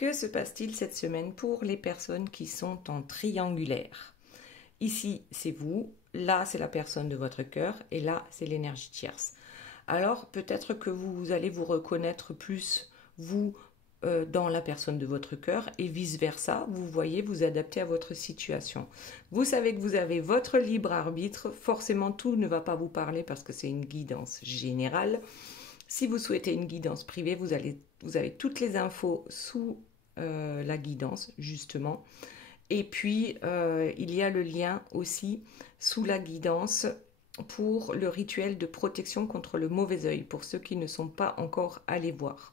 Que se passe-t-il cette semaine pour les personnes qui sont en triangulaire? Ici, c'est vous, là, c'est la personne de votre cœur, et là, c'est l'énergie tierce. Alors, peut-être que vous allez vous reconnaître plus, vous, dans la personne de votre cœur, et vice-versa, vous voyez, vous adapter à votre situation. Vous savez que vous avez votre libre arbitre, forcément, tout ne va pas vous parler parce que c'est une guidance générale. Si vous souhaitez une guidance privée, vous avez toutes les infos sous la guidance, justement. Et puis, il y a le lien aussi sous la guidance pour le rituel de protection contre le mauvais œil, pour ceux qui ne sont pas encore allés voir.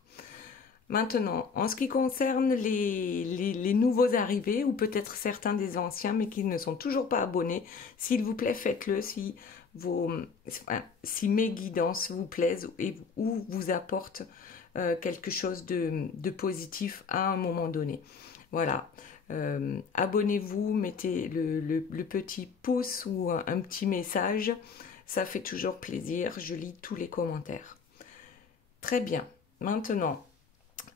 Maintenant, en ce qui concerne les nouveaux arrivés, ou peut-être certains des anciens, mais qui ne sont toujours pas abonnés, s'il vous plaît, faites-le si mes guidances vous plaisent ou vous apportent quelque chose de positif à un moment donné. Voilà. Abonnez-vous, mettez le petit pouce ou un petit message. Ça fait toujours plaisir. Je lis tous les commentaires. Très bien. Maintenant,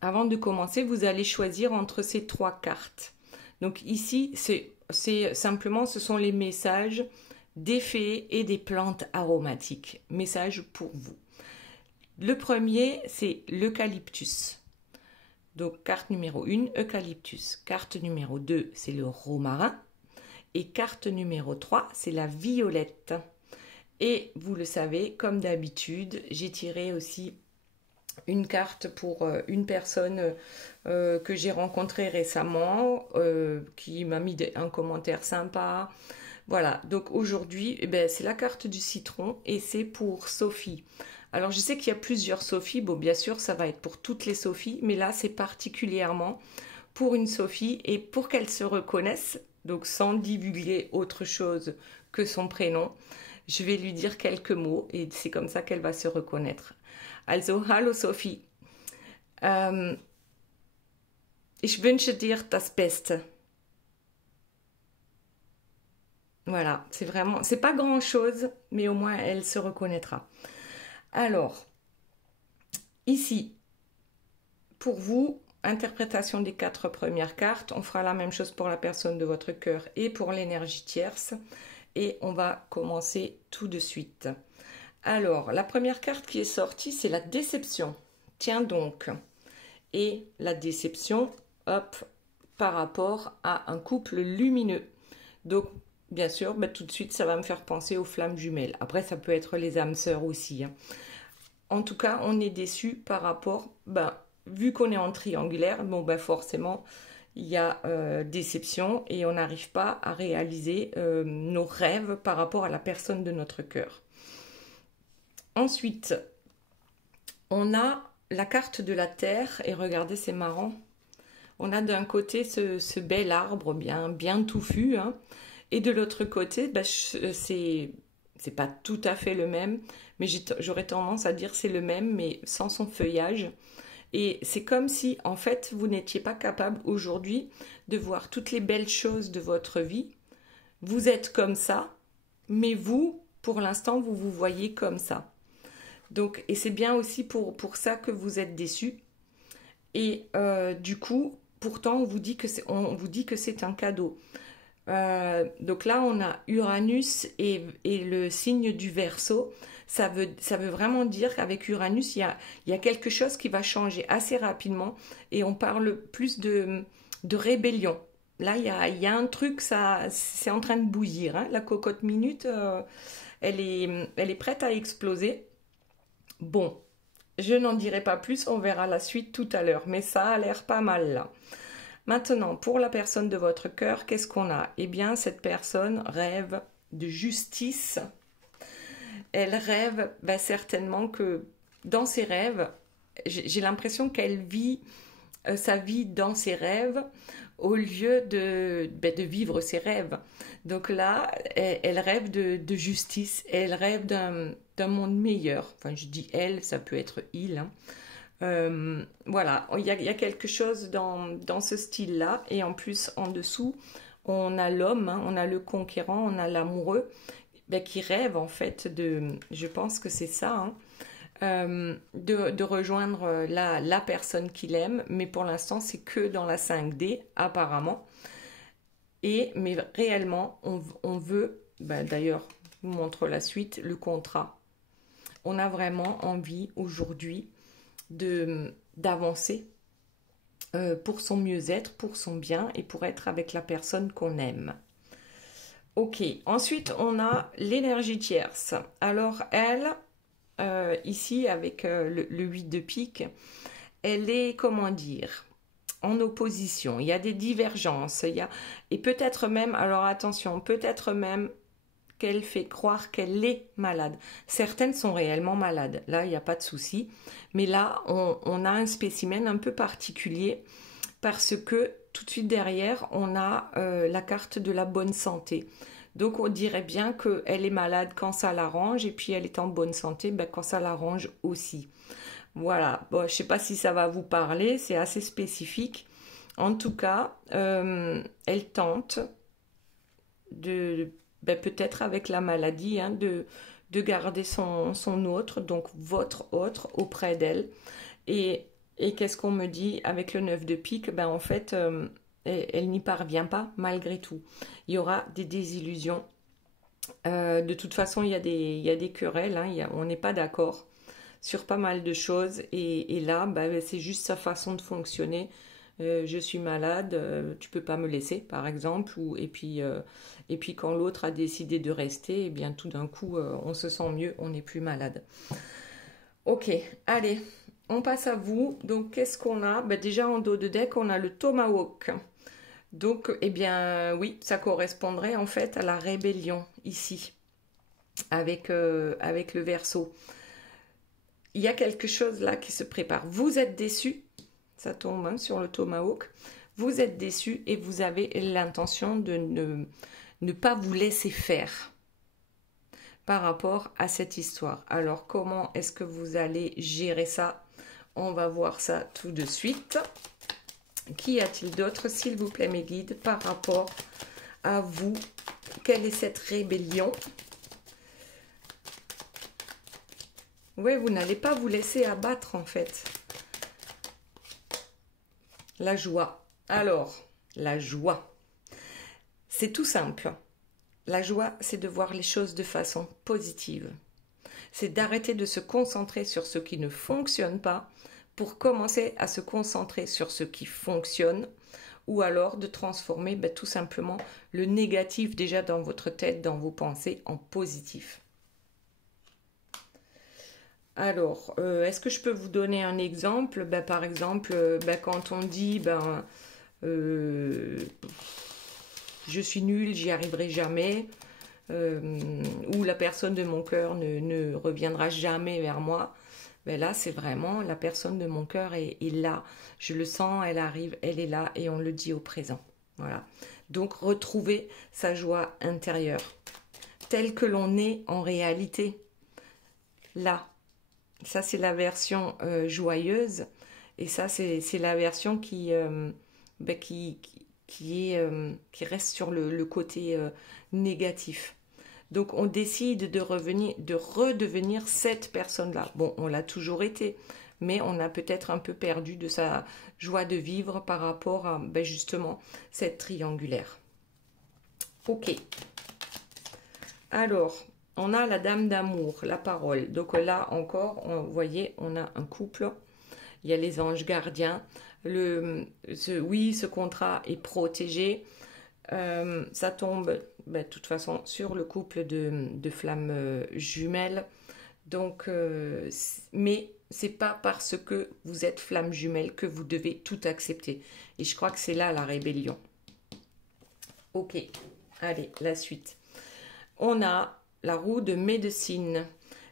avant de commencer, vous allez choisir entre ces 3 cartes. Donc ici, c'est simplement, ce sont les messages des fées et des plantes aromatiques. Message pour vous. Le premier, c'est l'eucalyptus. Donc, carte numéro 1, eucalyptus. Carte numéro 2, c'est le romarin. Et carte numéro 3, c'est la violette. Et vous le savez, comme d'habitude, j'ai tiré aussi une carte pour une personne que j'ai rencontrée récemment, qui m'a mis un commentaire sympa. Voilà, donc aujourd'hui, c'est la carte du citron et c'est pour Sophie. Alors, je sais qu'il y a plusieurs Sophies. Bon, bien sûr, ça va être pour toutes les Sophies, mais là, c'est particulièrement pour une Sophie et pour qu'elle se reconnaisse, donc sans divulguer autre chose que son prénom, je vais lui dire quelques mots et c'est comme ça qu'elle va se reconnaître. Also, hallo Sophie. Ich wünsche dir das Beste. Voilà, c'est pas grand-chose, mais au moins elle se reconnaîtra. Alors, ici, pour vous, interprétation des 4 premières cartes. On fera la même chose pour la personne de votre cœur et pour l'énergie tierce. Et on va commencer tout de suite. Alors, la première carte qui est sortie, c'est la déception. Tiens donc. Et la déception, hop, par rapport à un couple lumineux. Donc, bien sûr, tout de suite, ça va me faire penser aux flammes jumelles. Après, ça peut être les âmes sœurs aussi. En tout cas, on est déçu par rapport, vu qu'on est en triangulaire, forcément, il y a déception et on n'arrive pas à réaliser nos rêves par rapport à la personne de notre cœur. Ensuite, on a la carte de la terre et regardez, c'est marrant. On a d'un côté ce bel arbre bien touffu, et de l'autre côté, c'est pas tout à fait le même, mais j'aurais tendance à dire c'est le même, mais sans son feuillage. Et c'est comme si, en fait, vous n'étiez pas capable aujourd'hui de voir toutes les belles choses de votre vie. Vous êtes comme ça, mais vous, pour l'instant, vous vous voyez comme ça. Donc, et c'est bien aussi pour ça que vous êtes déçus. Et du coup, pourtant, on vous dit que c'est un cadeau. Donc là, on a Uranus et le signe du Verseau. Ça veut vraiment dire qu'avec Uranus, il y a quelque chose qui va changer assez rapidement et on parle plus de rébellion. Là, il y a un truc, c'est en train de bouillir. La cocotte minute, elle est prête à exploser. Bon, je n'en dirai pas plus, on verra la suite tout à l'heure, mais ça a l'air pas mal là. Maintenant, pour la personne de votre cœur, qu'est-ce qu'on a? Eh bien, cette personne rêve de justice. Elle rêve certainement que dans ses rêves, j'ai l'impression qu'elle vit sa vie dans ses rêves au lieu de vivre ses rêves. Donc là, elle rêve de justice, elle rêve d'un monde meilleur. Enfin, je dis elle, ça peut être il. Voilà, il y a quelque chose dans ce style-là. Et en plus, en dessous, on a l'homme, on a le conquérant, on a l'amoureux qui rêve en fait je pense que c'est ça, de rejoindre la personne qu'il aime, mais pour l'instant c'est que dans la 5D apparemment. Mais réellement on veut, d'ailleurs je vous montre la suite, le contrat. On a vraiment envie aujourd'hui d'avancer pour son mieux-être, pour son bien et pour être avec la personne qu'on aime. Ok, ensuite on a l'énergie tierce. Alors elle, ici avec le 8 de pique, elle est, comment dire, en opposition. Il y a des divergences, et peut-être même, alors attention, peut-être même qu'elle fait croire qu'elle est malade. Certaines sont réellement malades, là il n'y a pas de souci, mais là on a un spécimen un peu particulier parce que tout de suite derrière on a la carte de la bonne santé. Donc on dirait bien qu'elle est malade quand ça l'arrange et puis elle est en bonne santé quand ça l'arrange aussi. Voilà, bon, je ne sais pas si ça va vous parler, c'est assez spécifique. En tout cas, elle tente de peut-être avec la maladie, de garder son autre, donc votre autre, auprès d'elle. Et qu'est-ce qu'on me dit avec le 9 de pique? En fait, elle n'y parvient pas malgré tout. Il y aura des désillusions. De toute façon, il y a des querelles, on n'est pas d'accord sur pas mal de choses. Et là, c'est juste sa façon de fonctionner. Je suis malade, tu peux pas me laisser, par exemple. Et puis quand l'autre a décidé de rester, bien tout d'un coup, on se sent mieux, on n'est plus malade. Ok, allez, on passe à vous. Donc, qu'est-ce qu'on a? Déjà, en dos de deck, on a le Tomahawk. Donc, oui, ça correspondrait en fait à la rébellion, ici, avec le Verseau. Il y a quelque chose là qui se prépare. Vous êtes déçu, ça tombe sur le Tomahawk. Vous êtes déçu et vous avez l'intention de ne pas vous laisser faire par rapport à cette histoire. Alors, comment est-ce que vous allez gérer ça? On va voir ça tout de suite. Qu'y a-t-il d'autre, s'il vous plaît, mes guides, par rapport à vous? Quelle est cette rébellion? Oui, vous n'allez pas vous laisser abattre, en fait. La joie. Alors, la joie. C'est tout simple. La joie, c'est de voir les choses de façon positive. C'est d'arrêter de se concentrer sur ce qui ne fonctionne pas pour commencer à se concentrer sur ce qui fonctionne, ou alors de transformer tout simplement le négatif déjà dans votre tête, dans vos pensées, en positif. Alors, est-ce que je peux vous donner un exemple? Par exemple, quand on dit je suis nulle, j'y arriverai jamais, ou la personne de mon cœur ne reviendra jamais vers moi, là c'est vraiment la personne de mon cœur est là. Je le sens, elle arrive, elle est là et on le dit au présent. Voilà. Donc retrouver sa joie intérieure, telle que l'on est en réalité. Là. Ça, c'est la version joyeuse. Et ça, c'est la version qui reste sur le côté négatif. Donc, on décide de redevenir cette personne-là. Bon, on l'a toujours été, mais on a peut-être un peu perdu de sa joie de vivre par rapport à, justement, cette triangulaire. Ok. Alors... on a la dame d'amour, la parole. Donc là encore, vous voyez, on a un couple. Il y a les anges gardiens. Ce contrat est protégé. Ça tombe, de toute façon, sur le couple de flammes jumelles. Donc, mais c'est pas parce que vous êtes flammes jumelles que vous devez tout accepter. Et je crois que c'est là la rébellion. Ok, allez, la suite. On a la roue de médecine.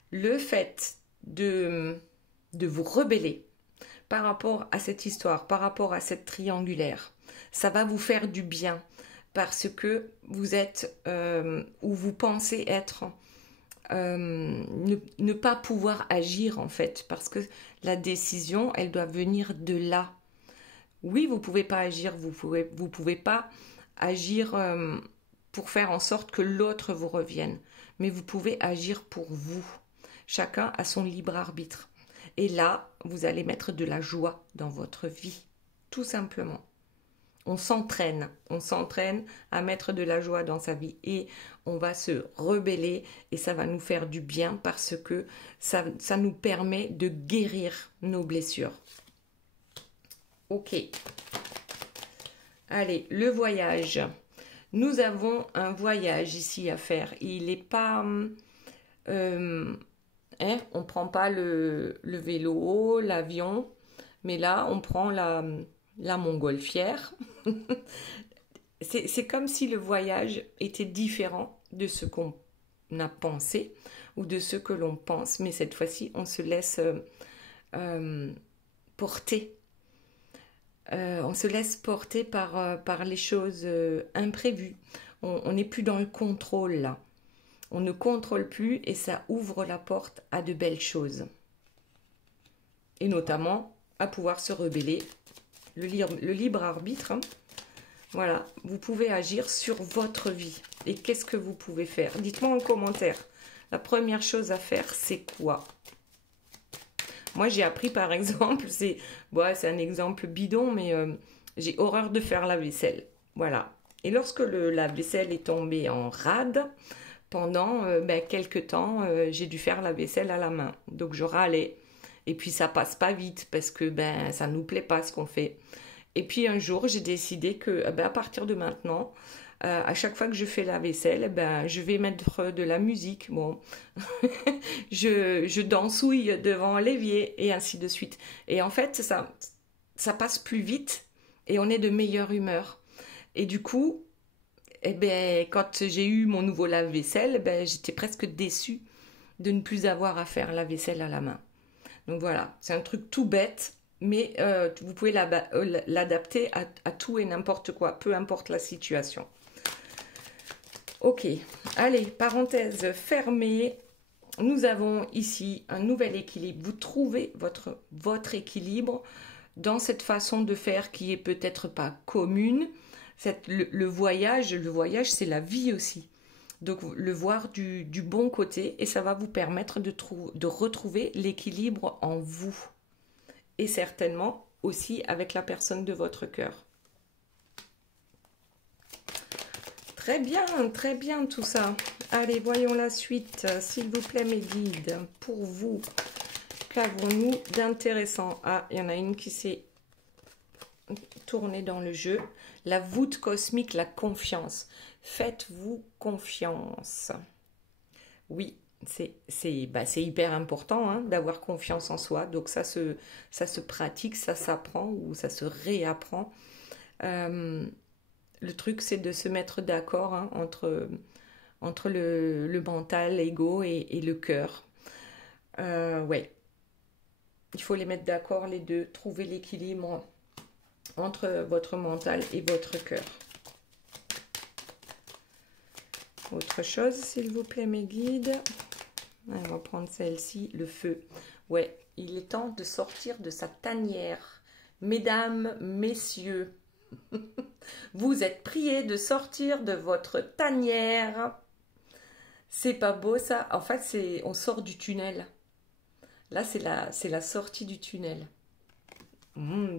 Le fait de vous rebeller par rapport à cette histoire, par rapport à cette triangulaire, ça va vous faire du bien parce que vous êtes ou vous pensez être ne pas pouvoir agir en fait, parce que la décision, elle doit venir de là. Oui, vous pouvez pas agir, vous pouvez pas agir pour faire en sorte que l'autre vous revienne. Mais vous pouvez agir pour vous. Chacun a son libre arbitre. Et là, vous allez mettre de la joie dans votre vie, tout simplement. On s'entraîne à mettre de la joie dans sa vie et on va se rebeller et ça va nous faire du bien parce que ça nous permet de guérir nos blessures. Ok. Allez, le voyage. Nous avons un voyage ici à faire. Il n'est pas... on ne prend pas le vélo, l'avion, mais là, on prend la montgolfière. C'est comme si le voyage était différent de ce qu'on a pensé ou de ce que l'on pense, mais cette fois-ci, on se laisse porter. On se laisse porter par les choses imprévues. On n'est plus dans le contrôle là. On ne contrôle plus et ça ouvre la porte à de belles choses. Et notamment à pouvoir se rebeller. Le libre arbitre, hein. Voilà, vous pouvez agir sur votre vie. Et qu'est-ce que vous pouvez faire? Dites-moi en commentaire. La première chose à faire, c'est quoi? Moi, j'ai appris par exemple, c'est un exemple bidon, mais j'ai horreur de faire la vaisselle. Voilà. Et lorsque la vaisselle est tombée en rade, pendant quelques temps, j'ai dû faire la vaisselle à la main. Donc, je râlais. Et puis, ça passe pas vite parce que ça nous plaît pas ce qu'on fait. Et puis, un jour, j'ai décidé que à partir de maintenant, à chaque fois que je fais la vaisselle, je vais mettre de la musique. Bon, je dansouille devant l'évier et ainsi de suite. Et en fait, ça passe plus vite et on est de meilleure humeur. Et du coup, quand j'ai eu mon nouveau lave-vaisselle, j'étais presque déçue de ne plus avoir à faire la vaisselle à la main. Donc voilà, c'est un truc tout bête, mais vous pouvez l'adapter à tout et n'importe quoi, peu importe la situation. Ok, allez, parenthèse fermée. Nous avons ici un nouvel équilibre. Vous trouvez votre équilibre dans cette façon de faire qui est peut-être pas commune. Le voyage, c'est la vie aussi. Donc, le voir du bon côté et ça va vous permettre de retrouver l'équilibre en vous. Et certainement aussi avec la personne de votre cœur. Très bien tout ça. Allez, voyons la suite. S'il vous plaît, mes guides, pour vous, qu'avons-nous d'intéressant? Ah, il y en a une qui s'est tournée dans le jeu. La voûte cosmique, la confiance. Faites-vous confiance. Oui, c'est hyper important hein, d'avoir confiance en soi. Donc ça se pratique, ça s'apprend ou ça se réapprend. Le truc, c'est de se mettre d'accord hein, entre le mental, l'ego et le cœur. Ouais. Il faut les mettre d'accord, les deux. Trouver l'équilibre entre votre mental et votre cœur. Autre chose, s'il vous plaît, mes guides. On va prendre celle-ci, le feu. Ouais, il est temps de sortir de sa tanière. Mesdames, messieurs, vous êtes priés de sortir de votre tanière. C'est pas beau ça? En fait, on sort du tunnel. Là, c'est la sortie du tunnel.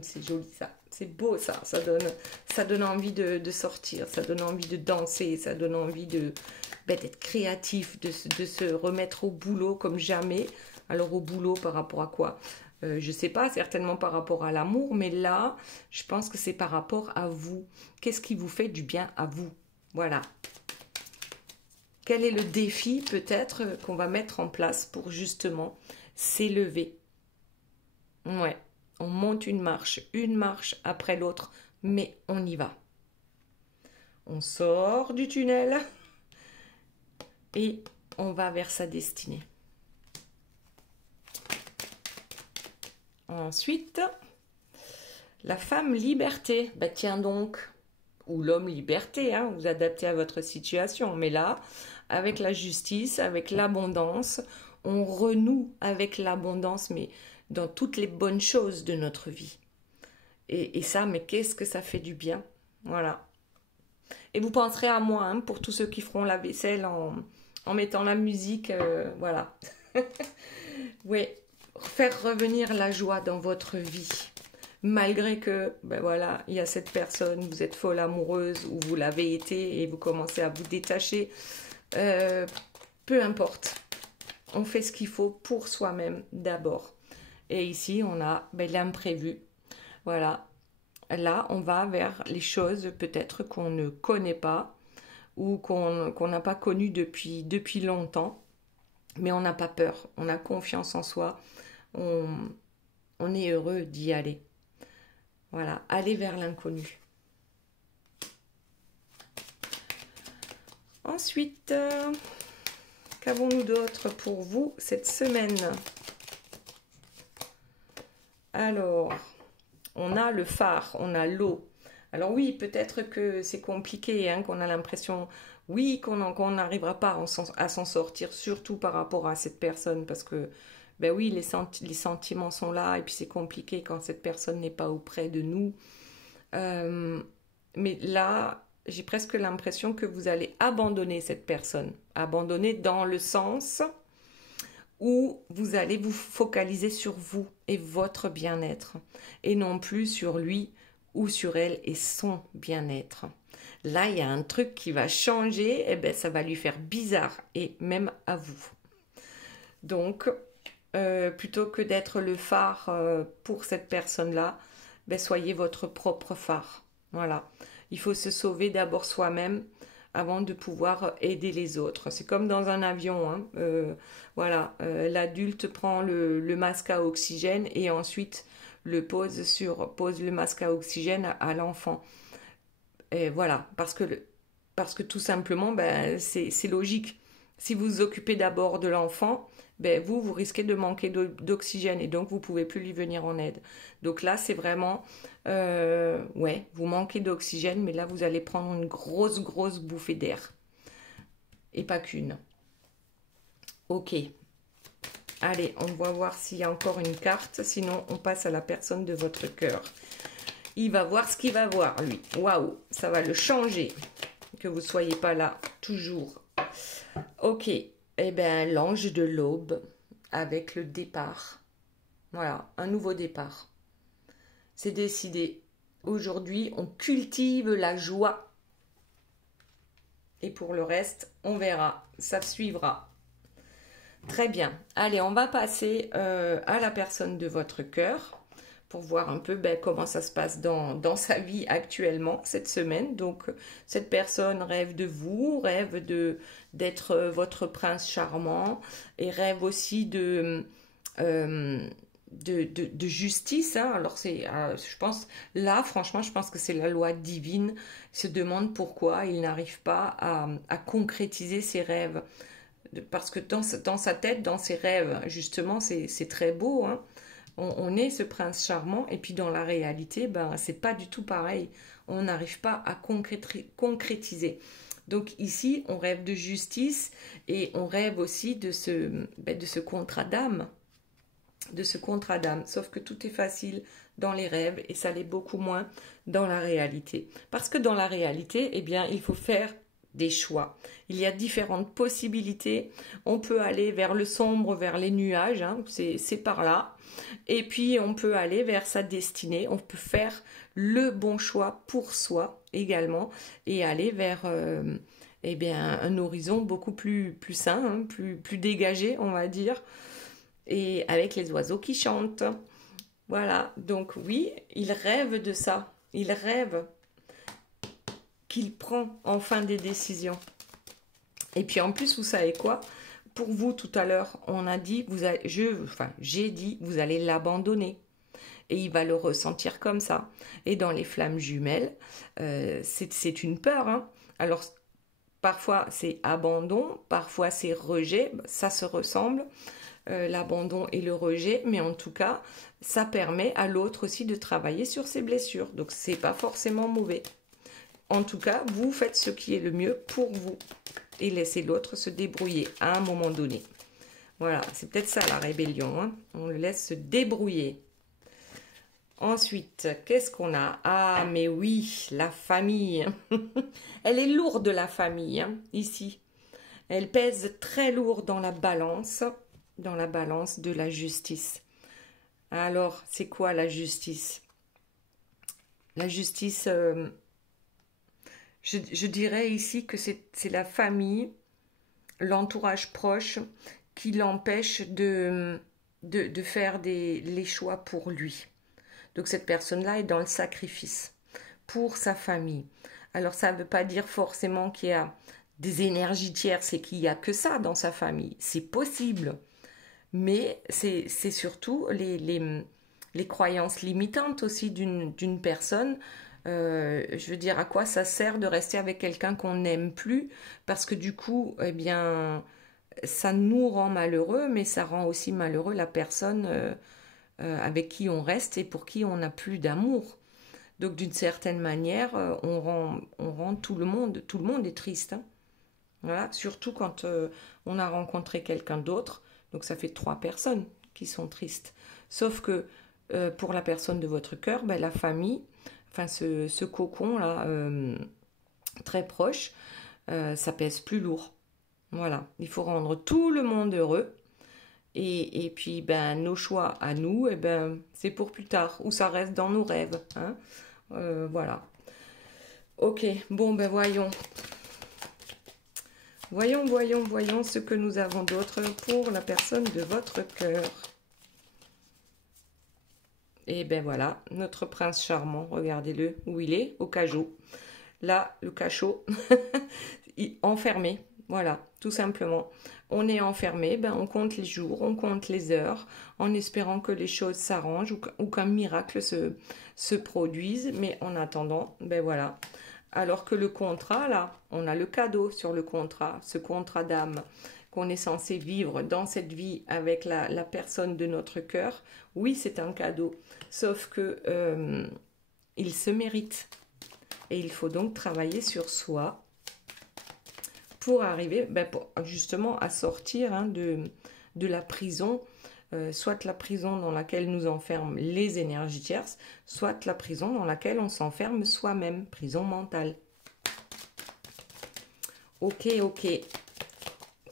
C'est joli ça. C'est beau ça. Ça donne envie de sortir. Ça donne envie de danser. Ça donne envie d'être créatif, de se remettre au boulot comme jamais. Alors au boulot par rapport à quoi? Je sais pas, certainement par rapport à l'amour, mais là, je pense que c'est par rapport à vous. Qu'est-ce qui vous fait du bien à vous? Voilà. Quel est le défi peut-être qu'on va mettre en place pour justement s'élever? Ouais, on monte une marche après l'autre, mais on y va. On sort du tunnel et on va vers sa destinée. Ensuite, la femme liberté. Bah tiens donc, ou l'homme liberté, hein, vous adaptez à votre situation. Mais là, avec la justice, avec l'abondance, on renoue avec l'abondance, mais dans toutes les bonnes choses de notre vie. Et ça, mais qu'est-ce que ça fait du bien. Voilà. Et vous penserez à moi, hein, pour tous ceux qui feront la vaisselle en mettant la musique, voilà. Oui. faire revenir la joie dans votre vie. Malgré que, ben voilà, il y a cette personne, vous êtes folle amoureuse ou vous l'avez été et vous commencez à vous détacher. Peu importe. On fait ce qu'il faut pour soi-même d'abord. Et ici, on a l'imprévu. Voilà. Là, on va vers les choses peut-être qu'on ne connaît pas ou qu'on n'a pas connues depuis longtemps. Mais on n'a pas peur. On a confiance en soi. On est heureux d'y aller. Voilà, aller vers l'inconnu. Ensuite, qu'avons-nous d'autre pour vous cette semaine? Alors, on a le phare, on a l'eau. Alors oui, peut-être que c'est compliqué, hein, qu'on a l'impression, oui, qu'on n'arrivera pas à s'en sortir, surtout par rapport à cette personne, parce que ben oui, les sentiments sont là et puis c'est compliqué quand cette personne n'est pas auprès de nous. Mais là, j'ai presque l'impression que vous allez abandonner cette personne. Abandonner dans le sens où vous allez vous focaliser sur vous et votre bien-être et non plus sur lui ou sur elle et son bien-être. Là, il y a un truc qui va changer, et ben ça va lui faire bizarre et même à vous. Donc, plutôt que d'être le phare pour cette personne-là, ben, soyez votre propre phare. Voilà. Il faut se sauver d'abord soi-même avant de pouvoir aider les autres. C'est comme dans un avion. Hein. Voilà. L'adulte prend le masque à oxygène et ensuite pose le masque à oxygène à l'enfant. Et voilà. Parce que tout simplement, ben, c'est logique. Si vous vous occupez d'abord de l'enfant, ben vous risquez de manquer d'oxygène et donc vous ne pouvez plus lui venir en aide. Donc là, c'est vraiment, ouais, vous manquez d'oxygène, mais là, vous allez prendre une grosse bouffée d'air. Et pas qu'une. Ok. Allez, on va voir s'il y a encore une carte, sinon on passe à la personne de votre cœur. Il va voir ce qu'il va voir, lui. Waouh, ça va le changer. Que vous ne soyez pas là, toujours. Ok. Eh bien, l'ange de l'aube avec le départ. Voilà, un nouveau départ. C'est décidé. Aujourd'hui, on cultive la joie. Et pour le reste, on verra. Ça suivra. Très bien. Allez, on va passer à la personne de votre cœur pour voir un peu comment ça se passe dans sa vie actuellement, cette semaine. Donc, cette personne rêve de vous, rêve d'être votre prince charmant et rêve aussi de justice. Hein. Alors, je pense, là, franchement, je pense que c'est la loi divine. Il se demande pourquoi il n'arrive pas à concrétiser ses rêves. Parce que dans sa tête, dans ses rêves, justement, c'est très beau, hein. On est ce prince charmant et puis dans la réalité, c'est pas du tout pareil. On n'arrive pas à concrétiser. Donc ici, on rêve de justice et on rêve aussi de ce contrat d'âme. Sauf que tout est facile dans les rêves et ça l'est beaucoup moins dans la réalité. Parce que dans la réalité, eh bien, il faut faire des choix. Il y a différentes possibilités. On peut aller vers le sombre, vers les nuages, hein, c'est par là. Et puis on peut aller vers sa destinée. On peut faire le bon choix pour soi également et aller vers un horizon beaucoup plus sain, hein, plus dégagé, on va dire, et avec les oiseaux qui chantent. Voilà, donc oui, il rêve de ça. Il rêve qu'il prend enfin des décisions. Et puis en plus, vous savez quoi? Pour vous, tout à l'heure, on a dit, j'ai dit, vous allez l'abandonner. Et il va le ressentir comme ça. Et dans les flammes jumelles, c'est une peur. Hein. Alors, parfois, c'est abandon, parfois, c'est rejet. Ça se ressemble, l'abandon et le rejet. Mais en tout cas, ça permet à l'autre aussi de travailler sur ses blessures. Donc, c'est pas forcément mauvais. En tout cas, vous faites ce qui est le mieux pour vous et laissez l'autre se débrouiller à un moment donné. Voilà, c'est peut-être ça la rébellion. Hein. On le laisse se débrouiller. Ensuite, qu'est-ce qu'on a? Ah, mais oui, la famille. Elle est lourde, la famille, hein, ici. Elle pèse très lourd dans la balance de la justice. Alors, c'est quoi la justice? La justice, je dirais ici que c'est la famille, l'entourage proche qui l'empêche de faire les choix pour lui. Donc cette personne-là est dans le sacrifice pour sa famille. Alors ça ne veut pas dire forcément qu'il y a des énergies tierces et qu'il n'y a que ça dans sa famille. C'est possible. Mais c'est surtout les croyances limitantes aussi d'une personne. Je veux dire, à quoi ça sert de rester avec quelqu'un qu'on n'aime plus? Parce que du coup, eh bien, ça nous rend malheureux, mais ça rend aussi malheureux la personne avec qui on reste et pour qui on n'a plus d'amour. Donc d'une certaine manière, on rend tout le monde est triste. Hein. Voilà, surtout quand on a rencontré quelqu'un d'autre. Donc ça fait 3 personnes qui sont tristes. Sauf que pour la personne de votre cœur, ben, la famille, enfin ce cocon-là, très proche, ça pèse plus lourd. Voilà, il faut rendre tout le monde heureux. Et puis, ben, nos choix à nous, et ben, c'est pour plus tard, ou ça reste dans nos rêves. Hein. Voilà. Ok, bon, ben voyons. Voyons ce que nous avons d'autre pour la personne de votre cœur. Et ben voilà, notre prince charmant, regardez-le, où il est, au cachot. Là, le cachot, enfermé, voilà, tout simplement. On est enfermé, ben on compte les jours, on compte les heures, en espérant que les choses s'arrangent ou qu'un miracle se produise. Mais en attendant, ben voilà. Alors que le contrat, là, on a le cadeau sur le contrat, ce contrat d'âme qu'on est censé vivre dans cette vie avec la personne de notre cœur. Oui, c'est un cadeau, sauf que il se mérite. Et il faut donc travailler sur soi pour arriver justement à sortir hein, de la prison, soit la prison dans laquelle nous enferment les énergies tierces, soit la prison dans laquelle on s'enferme soi-même, prison mentale. Ok.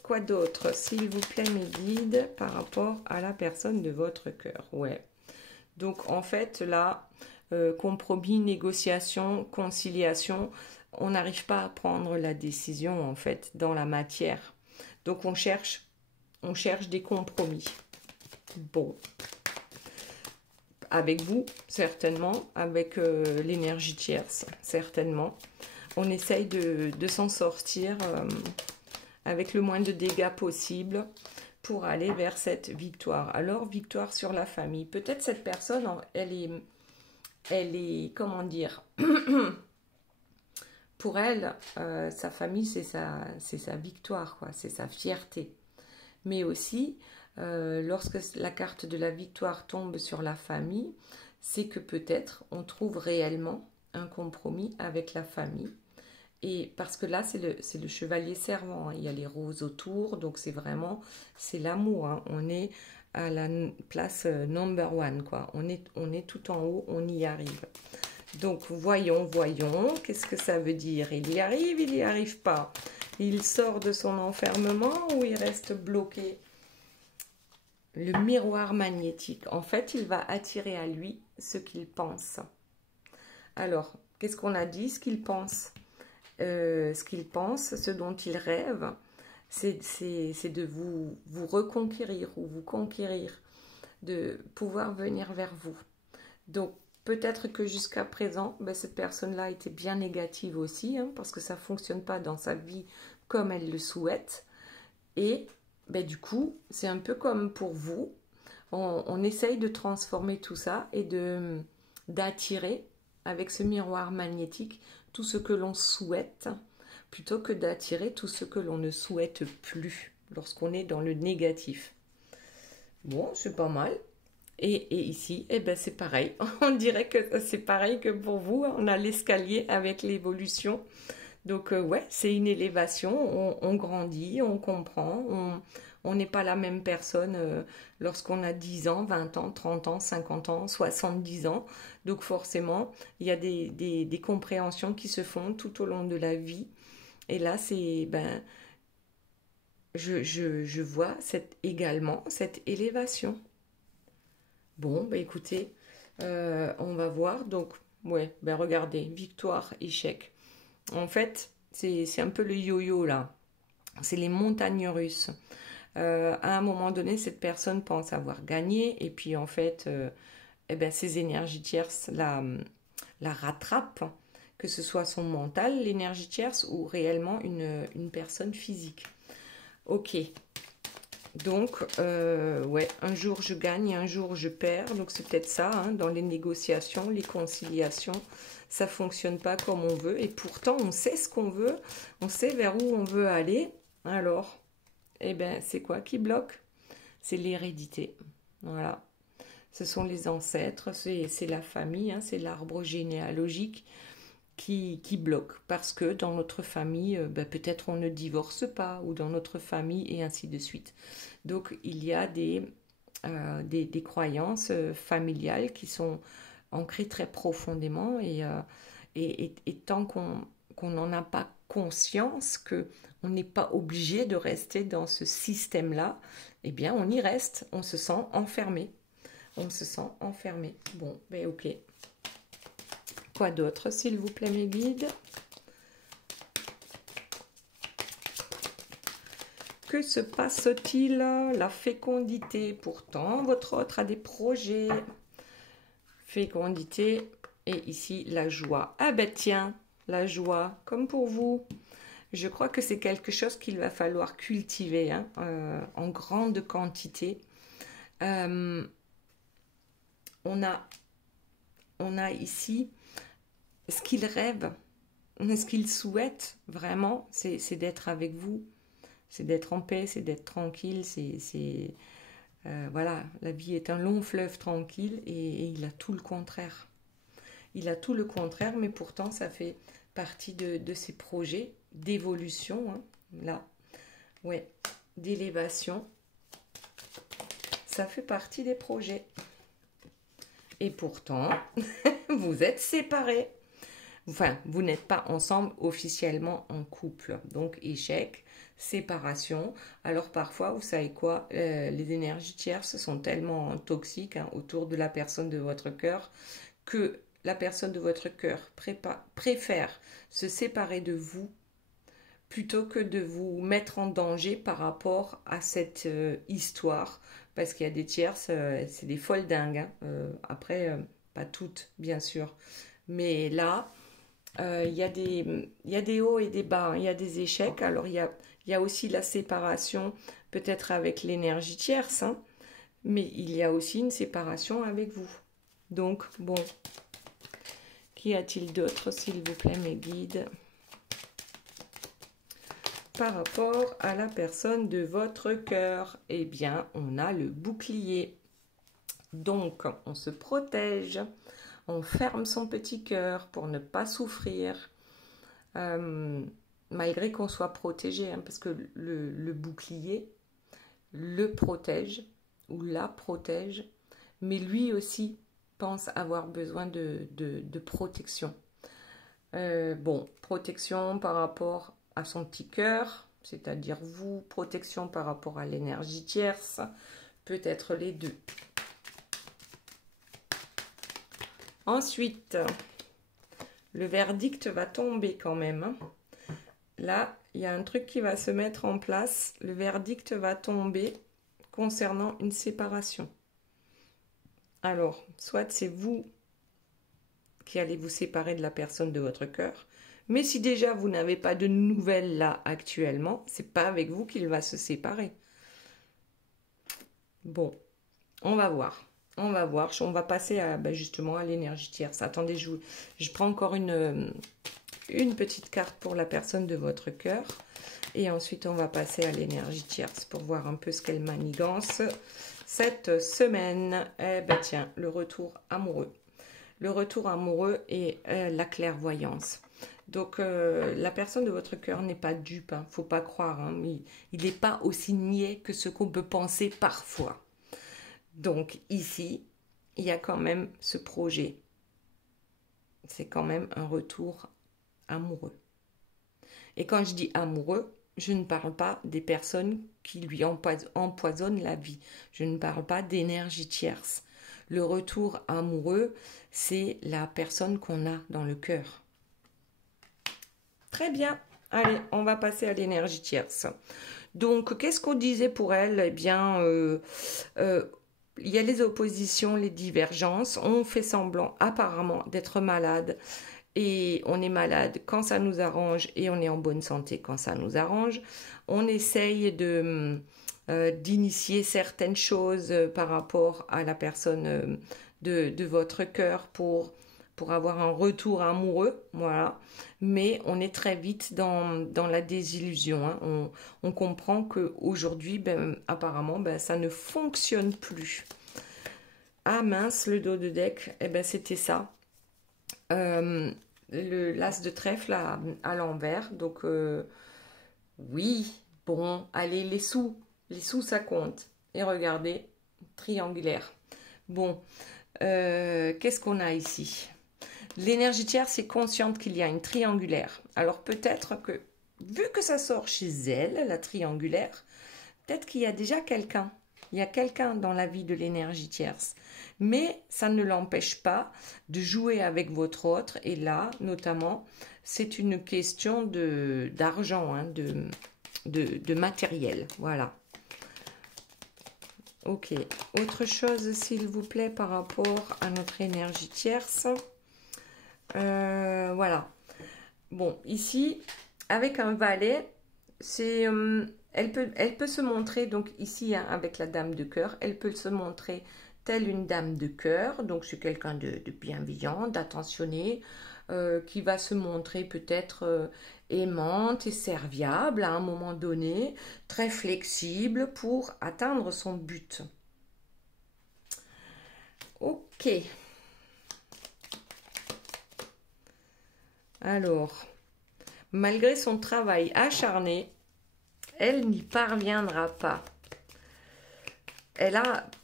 Quoi d'autre, s'il vous plaît, mes guides, par rapport à la personne de votre cœur? Ouais. Donc, en fait, là, compromis, négociation, conciliation, on n'arrive pas à prendre la décision, en fait, dans la matière. Donc, on cherche des compromis. Bon. Avec vous, certainement. Avec l'énergie tierce, certainement. On essaye de s'en sortir avec le moins de dégâts possible pour aller vers cette victoire. Alors, victoire sur la famille. Peut-être cette personne, elle est, comment dire, pour elle, sa famille, c'est sa victoire, quoi, c'est sa fierté. Mais aussi, lorsque la carte de la victoire tombe sur la famille, c'est que peut-être on trouve réellement un compromis avec la famille. Et parce que là, c'est le chevalier servant, hein. Il y a les roses autour, donc c'est l'amour. Hein. On est à la place number one, quoi. On est tout en haut, on y arrive. Donc, voyons, qu'est-ce que ça veut dire? Il y arrive pas. Il sort de son enfermement ou il reste bloqué? Le miroir magnétique. En fait, il va attirer à lui ce qu'il pense. Alors, qu'est-ce qu'on a dit? Ce qu'il pense. Ce qu'il pense, ce dont il rêve, c'est de vous reconquérir ou vous conquérir, de pouvoir venir vers vous. Donc, peut-être que jusqu'à présent, cette personne-là était bien négative aussi, hein, parce que ça ne fonctionne pas dans sa vie comme elle le souhaite. Et du coup, c'est un peu comme pour vous. On essaye de transformer tout ça et d'attirer avec ce miroir magnétique tout ce que l'on souhaite, plutôt que d'attirer tout ce que l'on ne souhaite plus lorsqu'on est dans le négatif. Bon, c'est pas mal. Et ici, c'est pareil. On dirait que c'est pareil que pour vous. On a l'escalier avec l'évolution. Donc, ouais, c'est une élévation. On grandit, on comprend. On n'est pas la même personne lorsqu'on a 10 ans, 20 ans, 30 ans, 50 ans, 70 ans. Donc forcément, il y a des compréhensions qui se font tout au long de la vie. Et là, je vois également cette élévation. Bon, bah écoutez, on va voir. Donc, ouais, ben regardez, victoire, échec. En fait, c'est un peu le yo-yo là. C'est les montagnes russes. À un moment donné, cette personne pense avoir gagné et puis en fait, eh ben, ses énergies tierces la rattrapent, que ce soit son mental, l'énergie tierce ou réellement une personne physique. Ok, donc ouais, un jour je gagne, un jour je perds, donc c'est peut-être ça, hein, dans les négociations, les conciliations, ça fonctionne pas comme on veut et pourtant on sait ce qu'on veut, on sait vers où on veut aller. Alors, eh ben, c'est quoi qui bloque? C'est l'hérédité. Voilà. Ce sont les ancêtres, c'est la famille, hein, c'est l'arbre généalogique qui bloque. Parce que dans notre famille, ben, peut-être on ne divorce pas, ou dans notre famille, et ainsi de suite. Donc il y a des croyances familiales qui sont ancrées très profondément et tant qu'on n'en a pas conscience que on n'est pas obligé de rester dans ce système-là, eh bien on y reste, on se sent enfermé. On se sent enfermé. Bon, ben ok. Quoi d'autre, s'il vous plaît, mes guides? Que se passe-t-il? La fécondité. Pourtant, votre autre a des projets. Fécondité. Et ici, la joie. Ah ben tiens, la joie, comme pour vous. Je crois que c'est quelque chose qu'il va falloir cultiver, hein, en grande quantité. Euh, on a ici ce qu'il rêve, ce qu'il souhaite vraiment, c'est d'être avec vous, c'est d'être en paix, c'est d'être tranquille, voilà, la vie est un long fleuve tranquille et il a tout le contraire. Il a tout le contraire, mais pourtant ça fait partie de ses projets d'évolution, hein, là, ouais, d'élévation. Ça fait partie des projets. Et pourtant, vous êtes séparés. Enfin, vous n'êtes pas ensemble officiellement en couple. Donc, échec, séparation. Alors, parfois, vous savez quoi, les énergies tierces sont tellement toxiques, hein, autour de la personne de votre cœur que la personne de votre cœur préfère se séparer de vous plutôt que de vous mettre en danger par rapport à cette histoire. Parce qu'il y a des tierces, c'est des folles dingues, hein. Après, pas toutes, bien sûr. Mais là, il y a des hauts et des bas, hein. Il y a des échecs. Alors, il y a aussi la séparation, peut-être avec l'énergie tierce, hein, mais il y a aussi une séparation avec vous. Donc, bon, qu'y a-t-il d'autre, s'il vous plaît, mes guides, par rapport à la personne de votre cœur? Eh bien, on a le bouclier. Donc, on se protège, on ferme son petit cœur pour ne pas souffrir, malgré qu'on soit protégé, hein, parce que le bouclier le protège ou la protège, mais lui aussi pense avoir besoin de protection. Bon, protection par rapport à son petit cœur, c'est-à-dire vous, protection par rapport à l'énergie tierce, peut-être les deux. Ensuite, le verdict va tomber quand même, hein. Là, il y a un truc qui va se mettre en place. Le verdict va tomber concernant une séparation. Alors, soit c'est vous qui allez vous séparer de la personne de votre cœur, mais si déjà vous n'avez pas de nouvelles là actuellement, c'est pas avec vous qu'il va se séparer. Bon, on va voir. On va voir. On va passer à, justement à l'énergie tierce. Attendez, je prends encore une petite carte pour la personne de votre cœur. Et ensuite, on va passer à l'énergie tierce pour voir un peu ce qu'elle manigance cette semaine. Eh ben tiens, le retour amoureux. Le retour amoureux et la clairvoyance. Donc, la personne de votre cœur n'est pas dupe, hein, faut pas croire. Hein, il n'est pas aussi niais que ce qu'on peut penser parfois. Donc, ici, il y a quand même ce projet. C'est quand même un retour amoureux. Et quand je dis amoureux, je ne parle pas des personnes qui lui empoisonnent la vie. Je ne parle pas d'énergie tierce. Le retour amoureux, c'est la personne qu'on a dans le cœur. Très bien. Allez, on va passer à l'énergie tierce. Donc, qu'est-ce qu'on disait pour elle? Eh bien, il y a les oppositions, les divergences. On fait semblant apparemment d'être malade. Et on est malade quand ça nous arrange et on est en bonne santé quand ça nous arrange. On essaye d'initier certaines choses par rapport à la personne de votre cœur pour avoir un retour amoureux, voilà. Mais on est très vite dans la désillusion, hein. On comprend qu'aujourd'hui, apparemment, ça ne fonctionne plus. Ah mince, le dos de deck, eh ben, c'était ça. L'as de trèfle à l'envers, donc oui, bon, allez, les sous ça compte. Et regardez, triangulaire. Bon, qu'est-ce qu'on a ici? L'énergie tierce est consciente qu'il y a une triangulaire. Alors peut-être que, vu que ça sort chez elle, la triangulaire, peut-être qu'il y a déjà quelqu'un. Il y a quelqu'un dans la vie de l'énergie tierce. Mais ça ne l'empêche pas de jouer avec votre autre. Et là, notamment, c'est une question d'argent, hein, de matériel. Voilà. Ok. Autre chose, s'il vous plaît, par rapport à notre énergie tierce. Voilà. Bon, ici, avec un valet, c'est... elle peut se montrer, donc ici, hein, avec la dame de cœur, elle peut se montrer telle une dame de cœur, donc c'est quelqu'un de bienveillant, d'attentionné, qui va se montrer peut-être aimante et serviable à un moment donné, très flexible pour atteindre son but. Ok. Alors, malgré son travail acharné, elle n'y parviendra pas.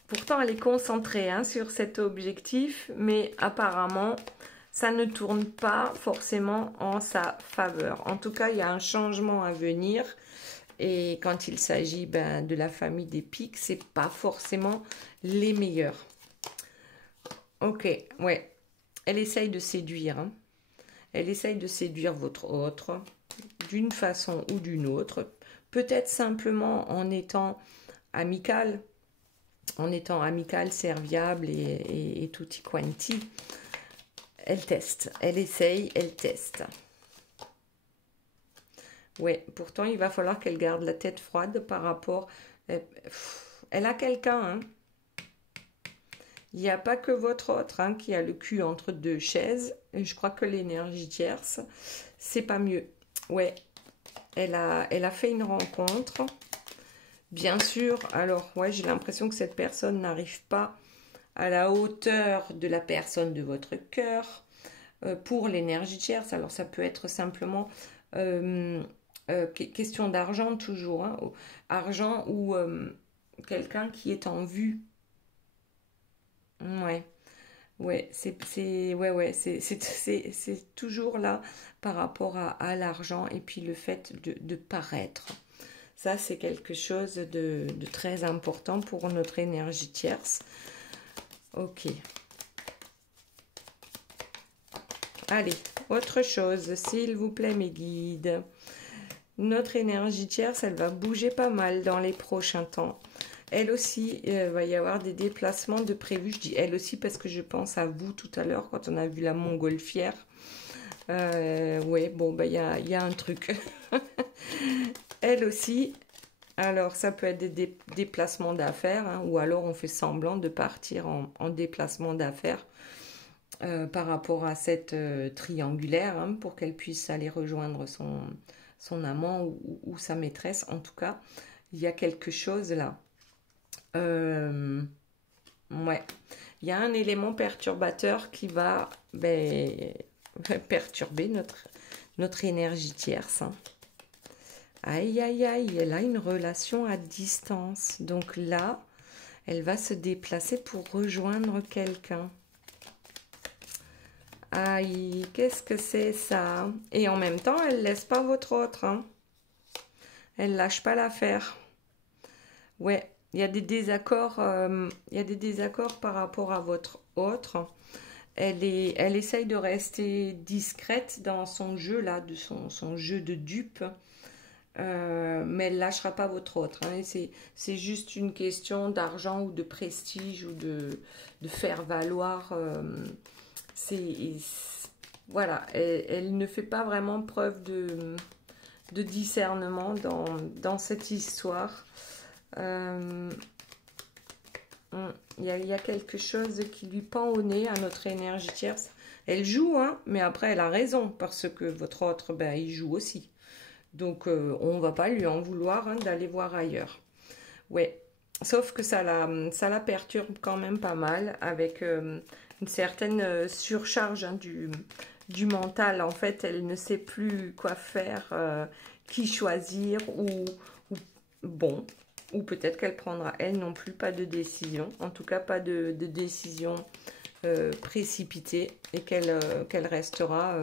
Pourtant, elle est concentrée, hein, sur cet objectif, mais apparemment, ça ne tourne pas forcément en sa faveur. En tout cas, il y a un changement à venir. Et quand il s'agit de la famille des piques, c'est pas forcément les meilleurs. Ok, ouais. Elle essaye de séduire, hein. Elle essaye de séduire votre autre d'une façon ou d'une autre. Peut-être simplement en étant amicale, serviable et tutti quanti. Elle teste, elle essaye, elle teste. Ouais, pourtant il va falloir qu'elle garde la tête froide par rapport... Elle a quelqu'un, hein. Il n'y a pas que votre autre, hein, qui a le cul entre deux chaises. Et je crois que l'énergie tierce, c'est pas mieux. Ouais, elle a fait une rencontre. Bien sûr, alors, ouais, j'ai l'impression que cette personne n'arrive pas à la hauteur de la personne de votre cœur pour l'énergie tierce. Alors, ça peut être simplement question d'argent toujours, hein, argent ou quelqu'un qui est en vue. Ouais, ouais, c'est toujours là par rapport à l'argent et puis le fait de paraître. Ça, c'est quelque chose de très important pour notre énergie tierce. Ok. Allez, autre chose, s'il vous plaît, mes guides. Notre énergie tierce, elle va bouger pas mal dans les prochains temps. Elle aussi, va y avoir des déplacements de prévus. Je dis elle aussi parce que je pense à vous tout à l'heure quand on a vu la montgolfière. Ouais, bon, il y a un truc. Elle aussi, alors ça peut être des déplacements d'affaires, hein, ou alors on fait semblant de partir en déplacement d'affaires par rapport à cette triangulaire, hein, pour qu'elle puisse aller rejoindre son amant ou sa maîtresse. En tout cas, il y a quelque chose là. Ouais, il y a un élément perturbateur qui va perturber notre énergie tierce, hein. Aïe, aïe, aïe, elle a une relation à distance. Donc là, elle va se déplacer pour rejoindre quelqu'un. Aïe, qu'est-ce que c'est ça? Et en même temps, elle ne laisse pas votre autre, hein. Elle lâche pas l'affaire. Ouais, il y a des désaccords, par rapport à votre autre. Elle essaye de rester discrète dans son jeu là, de son jeu de dupe. Mais elle lâchera pas votre autre, hein. C'est juste une question d'argent ou de prestige ou de faire valoir. Voilà, elle ne fait pas vraiment preuve de discernement dans cette histoire. Il y a quelque chose qui lui pend au nez à notre énergie tierce. Elle joue, hein, mais après elle a raison, parce que votre autre, ben, il joue aussi. Donc on va pas lui en vouloir, hein, d'aller voir ailleurs. Ouais, sauf que ça la perturbe quand même pas mal, avec une certaine surcharge, hein, du mental. En fait, elle ne sait plus quoi faire, qui choisir, bon, ou peut-être qu'elle prendra, elle non plus, pas de décision, en tout cas pas de décision précipitée, et qu'elle restera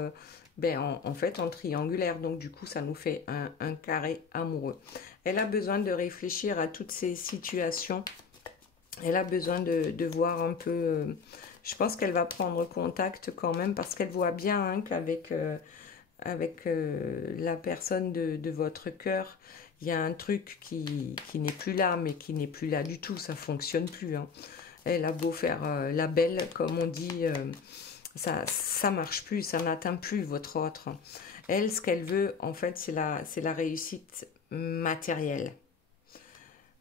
en fait en triangulaire. Donc du coup ça nous fait un carré amoureux. Elle a besoin de réfléchir à toutes ces situations, elle a besoin de voir un peu, je pense qu'elle va prendre contact quand même, parce qu'elle voit bien, hein, qu'avec la personne de votre cœur, il y a un truc qui n'est plus là, mais qui n'est plus là du tout, ça fonctionne plus, hein. Elle a beau faire la belle, comme on dit, ça marche plus, ça n'atteint plus votre autre. Elle, ce qu'elle veut, en fait, c'est la réussite matérielle.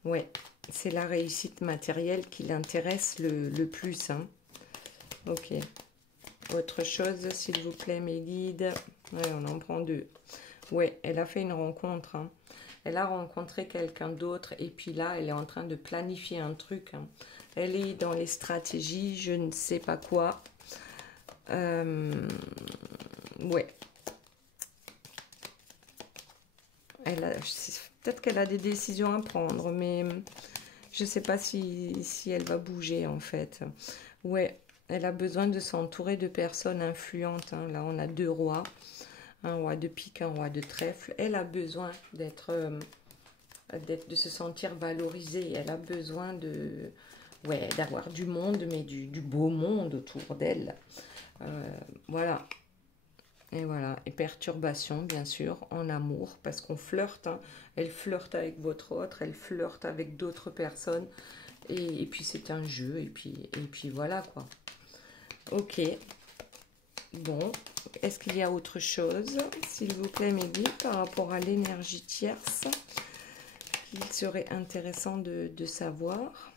Ouais, c'est la réussite matérielle qui l'intéresse le plus, hein. Ok. Autre chose, s'il vous plaît, mes guides. Ouais, on en prend deux. Ouais, elle a fait une rencontre, hein. Elle a rencontré quelqu'un d'autre, et puis là, elle est en train de planifier un truc, hein. Elle est dans les stratégies, je ne sais pas quoi. Ouais. Peut-être qu'elle a des décisions à prendre, mais je ne sais pas si elle va bouger, en fait. Ouais, elle a besoin de s'entourer de personnes influentes, hein. Là, on a deux rois. Un roi de pique, un roi de trèfle. Elle a besoin de se sentir valorisée. Elle a besoin d'avoir du monde, mais du beau monde autour d'elle. Voilà. Et voilà. Et perturbation, bien sûr, en amour, parce qu'on flirte, hein. Elle flirte avec votre autre, elle flirte avec d'autres personnes. Et puis c'est un jeu, et puis voilà, quoi. Ok. Bon, est-ce qu'il y a autre chose, s'il vous plaît, mes guides, par rapport à l'énergie tierce, qu'il serait intéressant de savoir?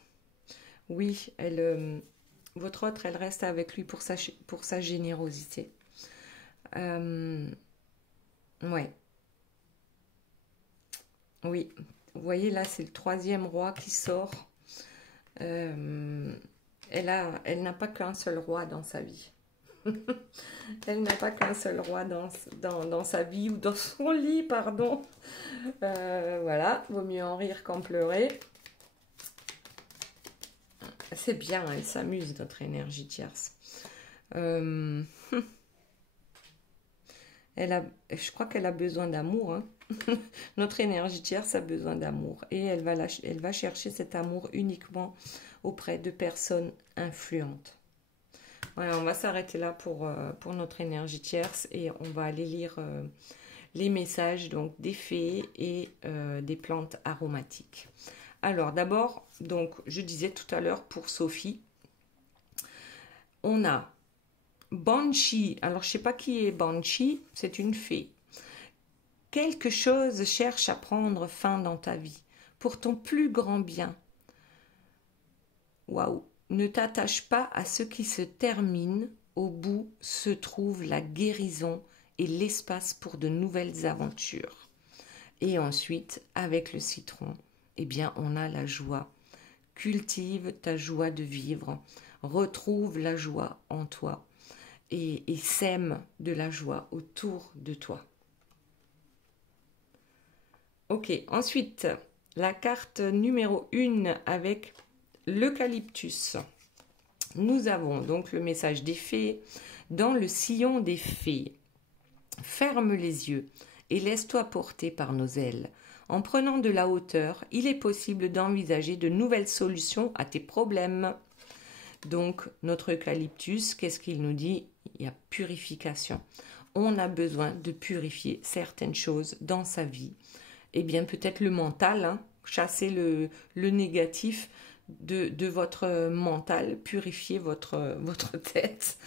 Oui, votre autre, elle reste avec lui pour sa générosité. Ouais. Oui, vous voyez, là, c'est le troisième roi qui sort. Elle n'a pas qu'un seul roi dans sa vie. Elle n'a pas qu'un seul roi dans sa vie, ou dans son lit, pardon. Voilà, vaut mieux en rire qu'en pleurer. C'est bien, elle s'amuse, notre énergie tierce. Je crois qu'elle a besoin d'amour, hein. Notre énergie tierce a besoin d'amour. Et elle va chercher cet amour uniquement auprès de personnes influentes. Voilà, on va s'arrêter là pour notre énergie tierce, et on va aller lire les messages, donc des fées et des plantes aromatiques. Alors d'abord, donc je disais tout à l'heure pour Sophie, on a Banshee. Alors je ne sais pas qui est Banshee, c'est une fée. Quelque chose cherche à prendre fin dans ta vie, pour ton plus grand bien. Waouh! Ne t'attache pas à ce qui se termine, au bout se trouve la guérison et l'espace pour de nouvelles aventures. Et ensuite, avec le citron, eh bien, on a la joie. Cultive ta joie de vivre, retrouve la joie en toi et sème de la joie autour de toi. Ok, ensuite, la carte numéro 1 avec l'eucalyptus. Nous avons donc le message des fées dans le sillon des fées. Ferme les yeux et laisse-toi porter par nos ailes. En prenant de la hauteur, il est possible d'envisager de nouvelles solutions à tes problèmes. Donc, notre eucalyptus, qu'est-ce qu'il nous dit? Il y a purification. On a besoin de purifier certaines choses dans sa vie. Eh bien, peut-être le mental, hein, chasser le négatif de votre mental, purifier votre tête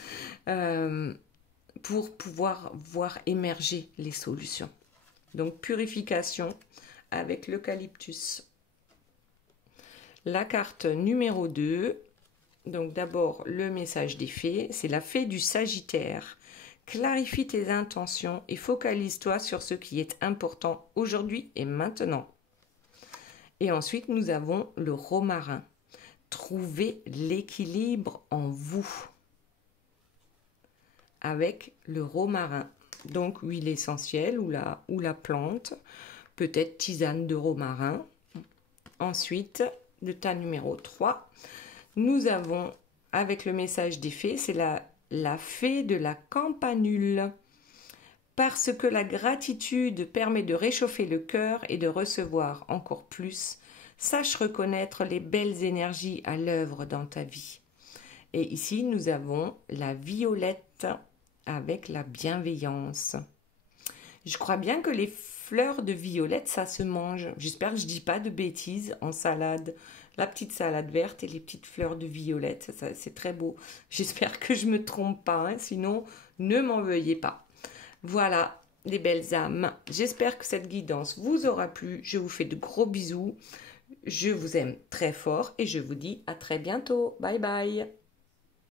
pour pouvoir voir émerger les solutions. Donc, purification avec l'eucalyptus. La carte numéro 2, donc d'abord le message des fées, c'est la fée du Sagittaire. Clarifie tes intentions et focalise-toi sur ce qui est important aujourd'hui et maintenant. Et ensuite, nous avons le romarin. Trouvez l'équilibre en vous avec le romarin. Donc, huile essentielle ou la plante, peut-être tisane de romarin. Ensuite, le tas numéro 3, nous avons, avec le message des fées, c'est la fée de la campanule. Parce que la gratitude permet de réchauffer le cœur et de recevoir encore plus, sache reconnaître les belles énergies à l'œuvre dans ta vie. Et ici, nous avons la violette avec la bienveillance. Je crois bien que les fleurs de violette, ça se mange. J'espère que je ne dis pas de bêtises en salade. La petite salade verte et les petites fleurs de violette, c'est très beau. J'espère que je ne me trompe pas, hein, sinon ne m'en veuillez pas. Voilà, les belles âmes. J'espère que cette guidance vous aura plu. Je vous fais de gros bisous. Je vous aime très fort et je vous dis à très bientôt. Bye bye.